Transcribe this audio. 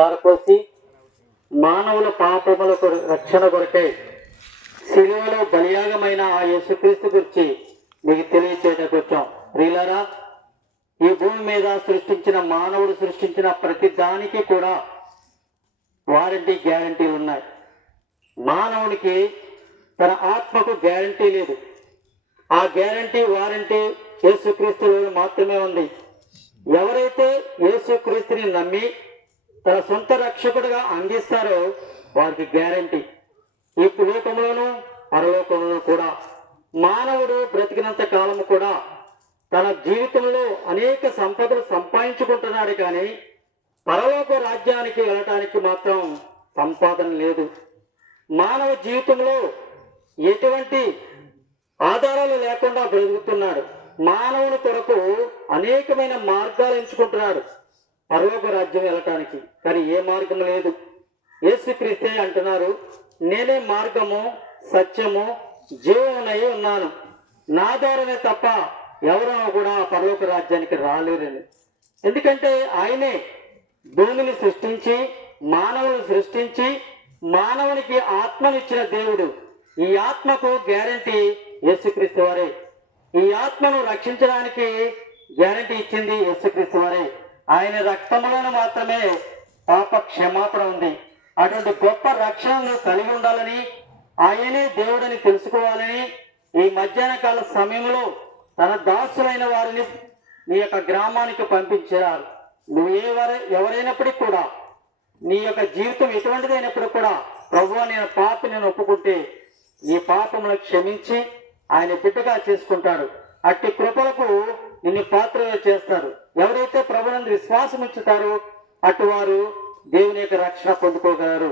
దారిపోసి మానవుల పాపములకు రక్షణ కొరకై శిలువలో బలియాగమైన ఆ యేసుక్రీస్తు గురించి మీకు తెలియచేయడానికి వచ్చాం. ప్రియులారా, ఈ భూమి మీద మానవుడు సృష్టించిన ప్రతి దానికి కూడా వారంటీ గ్యారంటీలు ఉన్నాయి. మానవునికి తన ఆత్మకు గ్యారంటీ లేదు. ఆ గ్యారంటీ వారంటీ యేసుక్రీస్తులో మాత్రమే ఉంది. ఎవరైతే యేసుక్రీస్తుని నమ్మి తన సొంత రక్షకుడిగా అందిస్తారో వారికి గ్యారంటీ ఈ లోకంలోనూ పరలోకంలోనూ కూడా. మానవుడు బ్రతికినంత కాలము కూడా తన జీవితంలో అనేక సంపదలు సంపాదించుకుంటున్నాడు, కానీ పరలోక రాజ్యానికి వెళ్ళటానికి మాత్రం సంపాదన లేదు. మానవ జీవితంలో ఎటువంటి ఆధారాలు లేకుండా బ్రతుకుతున్నాడు. మానవుని కొరకు అనేకమైన మార్గాలు ఎంచుకుంటున్నాడు పరలోక రాజ్యం వెళ్ళటానికి, కానీ ఏ మార్గం లేదు. యేసుక్రీస్తే అంటున్నారు, నేనే మార్గము సత్యము జీవమునై ఉన్నాను, నా ద్వారానే తప్ప ఎవరో కూడా పరలోక రాజ్యానికి రాలేరని. ఎందుకంటే ఆయనే భూమిని సృష్టించి మానవుని సృష్టించి మానవునికి ఆత్మనిచ్చిన దేవుడు. ఈ ఆత్మకు గ్యారంటీ యేసుక్రీస్తు వారే. ఈ ఆత్మను రక్షించడానికి గ్యారంటీ ఇచ్చింది యేసుక్రీస్తు వారే. ఆయన రక్తములను మాత్రమే పాప క్షమాపణ ఉంది. అటువంటి గొప్ప రక్షణను కలిగి ఉండాలని, ఆయనే దేవుడని తెలుసుకోవాలని ఈ మధ్యాహ్న కాల సమయంలో తన దాసులైన వారిని నీ యొక్క గ్రామానికి పంపించారు. నువ్వు ఎవరైనప్పటికీ కూడా, నీ యొక్క జీవితం ఎటువంటిదైనప్పుడు కూడా, ప్రభువా నేను పాపని ఒప్పుకుంటే నీ పాపములను క్షమించి ఆయన బిడ్డగా చేసుకుంటాడు. అట్టి కృపలకు నిన్ను పాత్రగా చేస్తారు. ఎవరైతే ప్రభువునందు విశ్వాసం ఉంచుతారో అటు వారు దేవుని యొక్క రక్షణ పొందుకోగలరు.